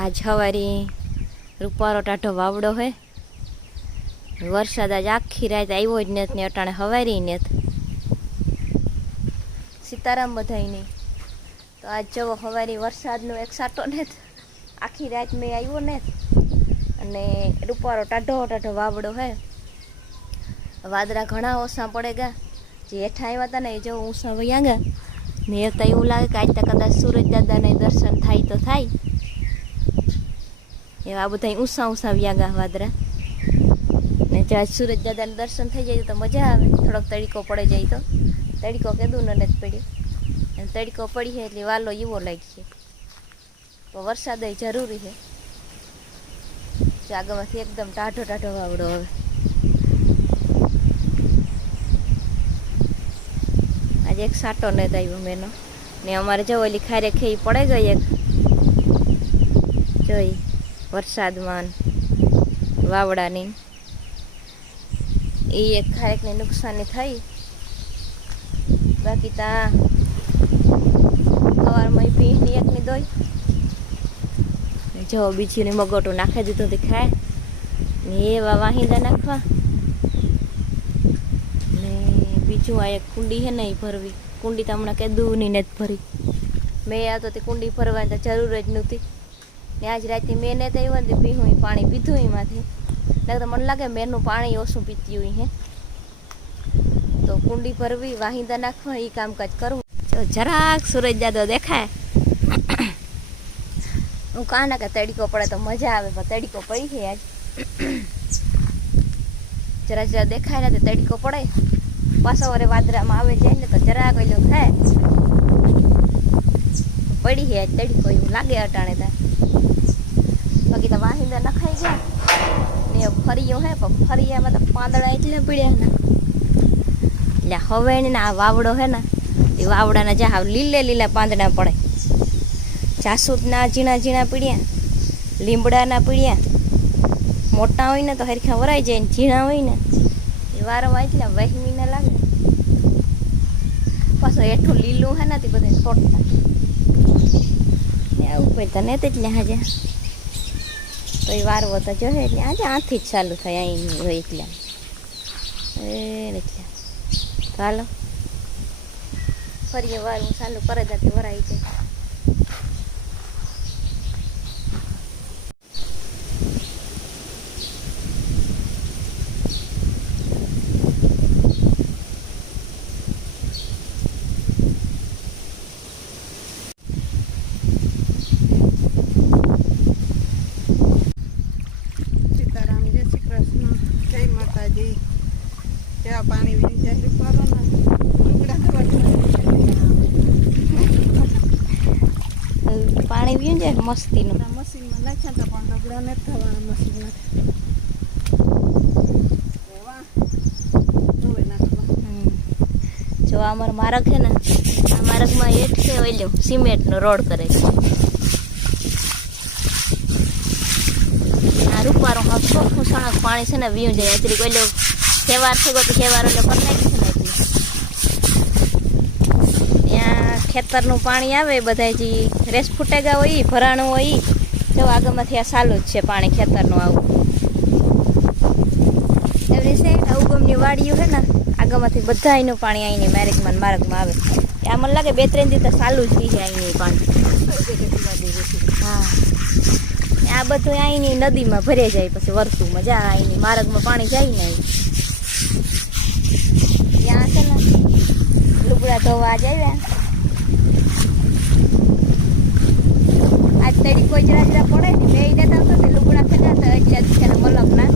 આજ હવારી રૂપારો ટાઢો વાવડો હે. વરસાદ આજ આખી રાત આવ્યો જ નથી ને અટાણે હવારી નથી. સીતારામ બધાય નહીં તો આજ જવો હવારી વરસાદનો એક સાટો ને આખી રાત મેં આવ્યો ને અને રૂપારો ટાઢો ટાઢો વાવડો હે. વાદરા ઘણા ઓછા પડે ગયા જે હેઠા આવ્યા હતા ને એ જો ઊંસા વયા ગયા ને એ તો એવું લાગે કે આજ તો કદાચ સૂરજ દાદાને દર્શન થાય તો થાય. એવા બધા ઊંસા ઊંસા વ્યાગા વાદરા ને જ્યાં સુરજ દાદાને દર્શન થઈ જાય તો મજા આવે. થોડોક તડીકો પડે જાય તો. તડીકો કીધું ને જ પડ્યો. અને તડીકો પડી છે એટલે વાલો એવો લાગશે. તો વરસાદ જરૂરી છે. આગળમાંથી એકદમ ટાઢો ટાઢો વાવડો હવે આજે એક સાટો ને આવ્યો મેનો. ને અમારે જો ઓલી ખારે ખઈ પડે ગઈ એક. જોઈ. વરસાદમાં વાવડાની. એ એક ખારેકને નુકસાની થઈ. બાકી તા સવારમાં પીની એકની દોઈ. જો બીજીને મગોટો નાખી દીધું તે ખાય. ને એવા વાહિંદા નાખવા. ને બીજું આ એક કુંડી છે ને એ ભરવી. કુંડી તો હમણાં કીધું ને જ ભરી. મેં આ તો તે કુંડી ભરવાની તો જરૂર જ નહોતી. ને આજ રાતે મેં ને તો આવ્યું ને પીવું ઈ પાણી, પીધું એમાંથી એટલે તો મને લાગે મેનું પાણી ઓછું પીતી હોય હે. તો કુંડી ભરવી, વાહિંદા નાખવા એ કામકાજ કરવું તો જરાક સૂરજ દાદો દેખાય. હું કાના કે તડીકો પડે તો મજા આવે, પણ તડીકો પડી છે આજ. જરા જરા દેખાય ને તો તડીકો પડે. પાછો વરે વાદરામાં આવે જાય ને તો જરાક ઓલું થાય. પડી છે આજ તડીકો, એવું લાગે અટાણે તા. બાકી તો વાહિંદા નખાઈ જાય ને ફરીયો હે, પણ ફરિયામાં તો પાંદડા એટલે પીડ્યા ને. એટલે હવે એને આ વાવડો હે ને, એ વાવડાના જ્યાં લીલે લીલા પાંદડા પડે. જાસૂદના ઝીણા ઝીણા પીડ્યા, લીમડાના પીડ્યા. મોટા હોય ને તો હરખા વરાઈ જાય ને ઝીણા હોય ને એ વારવા એટલે વહેમીને લાગે. પાછું હેઠું લીલું હે ને તે બધે છોડતા ને તને પડતા ને એટલે હાજે. તો વારવો તો જોહે એટલે આજે આથી જ ચાલુ થાય અહીં હોય એટલે. એટલે. તો હાલો. ફરીએ વારવું ચાલુ કરે ત્યાંથી વરાઈ જાય સીતારામ જય શ્રી કૃષ્ણ જય માતાજી કેવા પાણી વીણી જાય રૂપારો ને લુગડા ધોવા પાણી પીવું છે મસ્તીનું મશીનમાં નાખ્યા હતા પણ લુગડા નથી થવાના મશીનમાં જો આ અમારો મારક છે ને આ માર્ગમાં એક છે ઓલ્યો સિમેન્ટનો રોડ કરે છે આ રૂપારો ચોખ્ખું સણક પાણી છે ને વીયું જાય અત્યારે ઓલ્યો તહેવાર થયો તો તહેવાર એટલે કરી નાખ્યું છે ને એટલે ત્યાં ખેતરનું પાણી આવે બધા જે રેસ ફૂટેગા હોય ભરાણું હોય તો આગળમાંથી આ સાલું જ છે પાણી ખેતરનું આવું. એવી આ ઉગમની વાડીઓ છે ને, આગળમાંથી બધા એનું પાણી અહીંની મેરેજમાં માર્ગમાં આવે. આ મને લાગે બે ત્રણ દિવસ ચાલુ જ થઈ જાય અહીંની પાણી. હા. આ બધું અહીંની નદીમાં ભરે જાય, પછી વરસુમાં જા, અહીંની માર્ગમાં પાણી જાય ને અહીં. ત્યાં છે ને, લુગડા ધોવા જ કોઈ જરા જરા પડે ને બે દેતા તો તે લુગડા ખેંચાતા એટલે જ છે મલમના મલકના.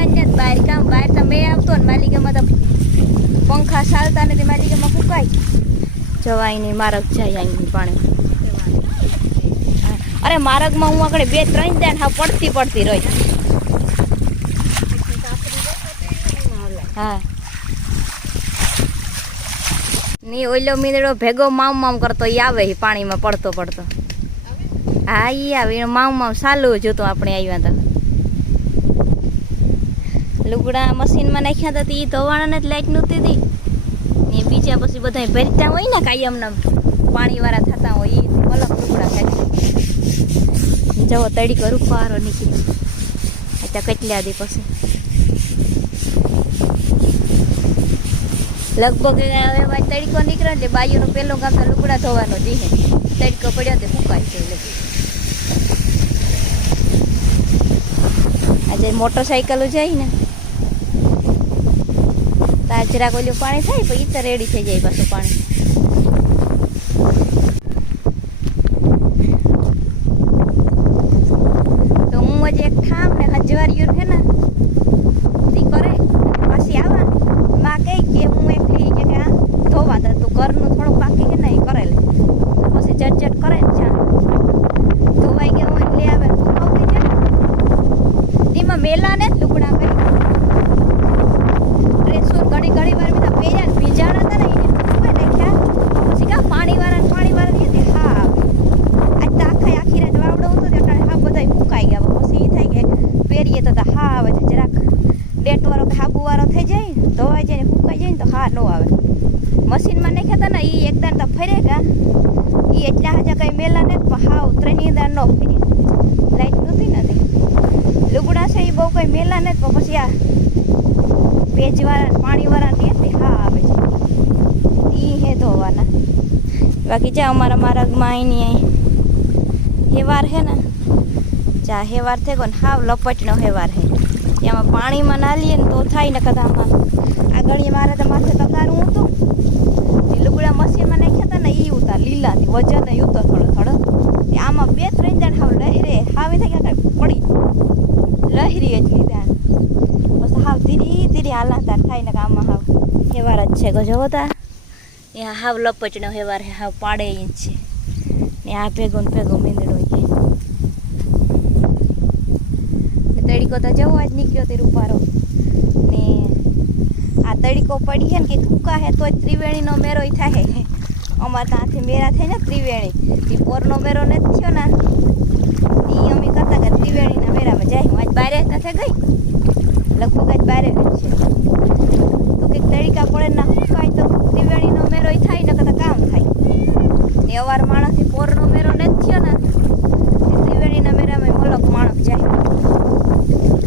અહીંયા બહાર કામ? બહાર તો મેં આવતો ને માલિકામાં તો પંખા ચાલતા નથી માલિકામાં ફૂંકાય. જવાય નહીં મારગ જાય અહીંની પાણી. અરે માર્ગમાં હું આગળ બે ત્રણ દાન હા પડતી પડતી રહી. હા. ની ઓઈલો મીંદડો ભેગો મામ મામ કરતો એ આવે પાણીમાં પડતો પડતો. હા ઈ આવે એનો માવ માવ ચાલુ જોતો આપણે આવ્યા હતા લુગડા મશીનમાં નાખ્યા હતા તે ધોવાણાને જ લાઈટ નહોતી હતી ને બીજા પછી બધા ભરતા હોય ને કાયમના પાણીવાળા થતા હોય, એ અલગ લુગડા ખેંચે જવો તડીકો રૂપારો નીકળી અત્યારે કેટલા દી પછી. લગભગ હવે તડકો નીકળે એટલે બાયુનો ગામ તો લુગડા ધોવાનો દીહે તડકો પડ્યો તે ફૂંકાય છે એટલે આજે મોટરસાઇકલો જાય ને. તાજરા કોઈ પાણી થાય, પછી તો રેડી થઈ જાય પાછું પાણી તો હું હજી એક ઠામ ને હજવારિયું છે ને તી કરે અને પાછી આવા માં કહે કે હું એકલી કે કે આ ધોવા દે તું ઘરનું થોડુંક બાકી છે ને એ કરે લે તો પછી ચટ ચટ કરે ને ચા ધોવાઈ ગયા હોય એટલે આવે ફૂંકાવતી જાય એમાં મેલા ને જ લુગડા કરી ડ્રેસો ઘડી ઘડી વાર બધા પહેર્યા ને ભીજાણા હતા ને એને ફૂંકાઈ નાખ્યા પછી કા પાણી વાળા ને પાણી વાળા ને હા આજ તો આખા આખી રાત વાવડો હતો તે અટાણે હા બધાય ફૂંકાઈ ગયા પછી એ થાય કે પહેરીએ તો તો હા આવે છે જરાક ડેટ વાળો કે હાબુ વાળો થઈ જાય ને ધોવાઈ જાય ને ફૂંકાઈ જાય ને તો હા ન આવે મશીનમાં નાખ્યા હતા ને એ એકદમ તો ફરે ગયા એ એટલા હજા કંઈ મેલા ને પણ હાવ ત્રણની અંદર ન ફરી લાઈટ નહોતી નથી લુગડા છે એ બહુ કંઈ મેલા ને પણ પછી આ ભેજવાળા પાણીવાળા ને તે હા આવે છે. એ હે ધોવાના. બાકી જા અમારા મારા અહીં. હેવાર હે ને? જા હેવાર થઈ ગયો ને, હાવ લપટનો હેવાર હે. એમાં પાણીમાં ના લઈએ ને તો થાય ને કદાચ આગળ મારે તો માથે તગારું હતું. લુગડા મશીનમાં નાખ્યા હતા ને એ ઉતાર લીલાથી વજન એ ઉતર થોડો થોડો. આમાં બે ત્રણ જણ હાવ લહેરે હાવે એ ગયા. પડી લહેરી જ લીધા બસ હાવ ધીરે ધીરે હાલાતાર થાય ને આમાં હાવ. હેવાર જ છે ગો જોવો તા એ હાવ લપટનો હેવાર હાવ પાડે જ છે. ને આ ભેગો ને ભેગો મીંદડો છે. તડીકો તો જવો જ નીકળ્યો તે રૂપારો તડીકો પડી છે ને કે કૂકા હે તોય ત્રિવેણીનો મેરો થાય. અમારે ત્યાંથી મેરા ને ત્રિવેણી. એ પોરનો મેરો નથી થયો ને એ અમે કરતા કે ત્રિવેણીના મેરામાં જાય. હું આજ બારે જ નથી ગઈ. લગભગ આજ બારે જ છે. તો કંઈક તડીકા પડે ના ફૂંકાય તો ત્રિવેણીનો મેરો થાય ને કદાચ કામ થાય. એ અવાર માણસથી પોરનો મેરો નથી થયો ને એ ત્રિવેણીના મેરામાં મલક માણસ જાય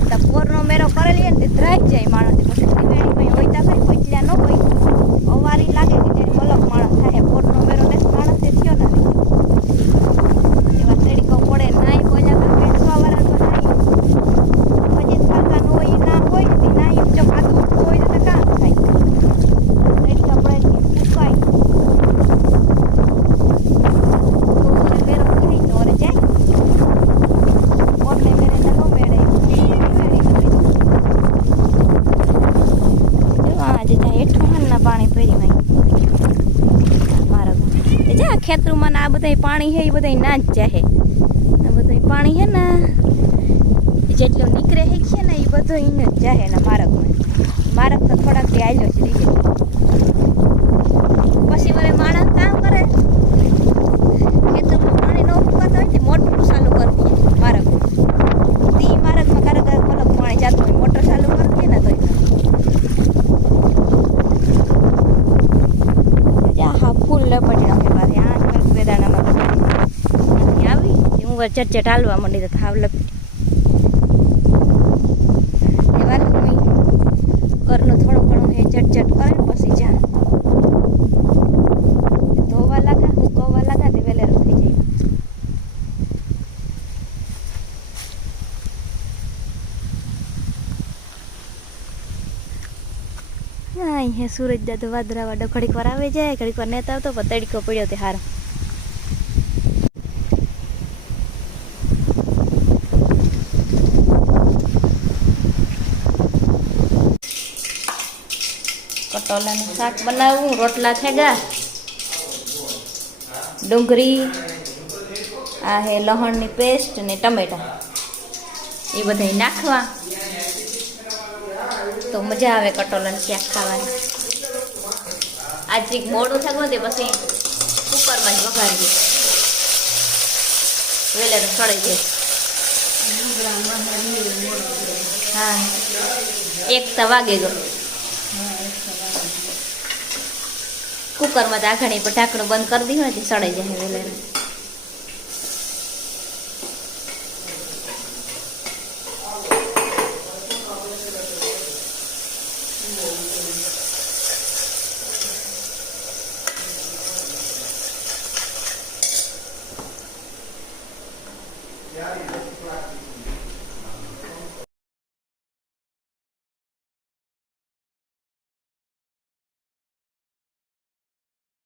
તો પોરનો મેરો કરેલી હોય ને તે ધ્રાઈ જ જાય માણસ પછી ત્રિવેણીમાં હોય તા કઈ પચલ્યા ન હોય અવારી લાગે કે ત્યારે મલક માણસ થાય પોરનો મેરો ને માણસે થયો ને એવા તડીકો પડે નાઈ બોલ્યા તો બેસવા વાળા તો નાઈ પછી સરકાર નો હોય ઈ ના હોય ને તે નાઈ જો પાછું ઉઠતું હોય તો કામ થાય તડીકા પડે ને ફૂંકાય તો ઓરે મેરો થાય તો ઓરે જાય ઓરને મેરે તો નો મેળે જો આજે જા હેઠું પાણી પરી વાય મારા એ જા, ખેતરમાં ને આ બધા પાણી છે, એ બધા ના જ જાહે આ બધા પાણી છે ને જેટલું નીકળે હે છે ને, એ બધો એને જ જાહે ને મારકમાં મારક તો થોડાક આવ્યો છે પછી વરે માણસ કામ કરે ખેતરમાં પાણી ન ફૂંકાતો હોય ને મોટરું ચાલુ કરતી મારક તી મારકમાં કારક મતલબ પાણી જાતું હોય મોટર ચાલુ કરતી ને તો જા હા ફૂલ લપટી નાખે મારે આઠ મિનિટ વેદાણામાં બધી આવી હું વાર ચટચટ હાલવા માંડી તો હાવ લપટી એવા હું ઘરનું થોડું ઘણું હે, ચટચટ કરે, પછી જા. ધોવા લાગા સુકવવા લાગા તે વહેલે થઈ જાય. હા અહીંયા સૂરજ દાદો વાદરાવાડો ઘડીક વાર આવે જાય ઘડીક વાર નેતા આવતો, પણ તડકો પડ્યો તે હારો. કટોલાનું શાક બનાવવું રોટલા થેગા ડુંગળી, આ હે લહણની પેસ્ટ ને ટમેટા. એ બધા નાખવા. તો મજા આવે કટોલાનું શાક ખાવાની. આજ કંઈક મોડું થયું તે પછી કુકરમાં જ વઘારીએ. વેલેર સળી જાય હા, એક તો વાગે ગયો. કુકરમાં ઢાંકણી પર ઢાંકણું બંધ કરી દીધું એટલે સડાઈ જાય વેલેરે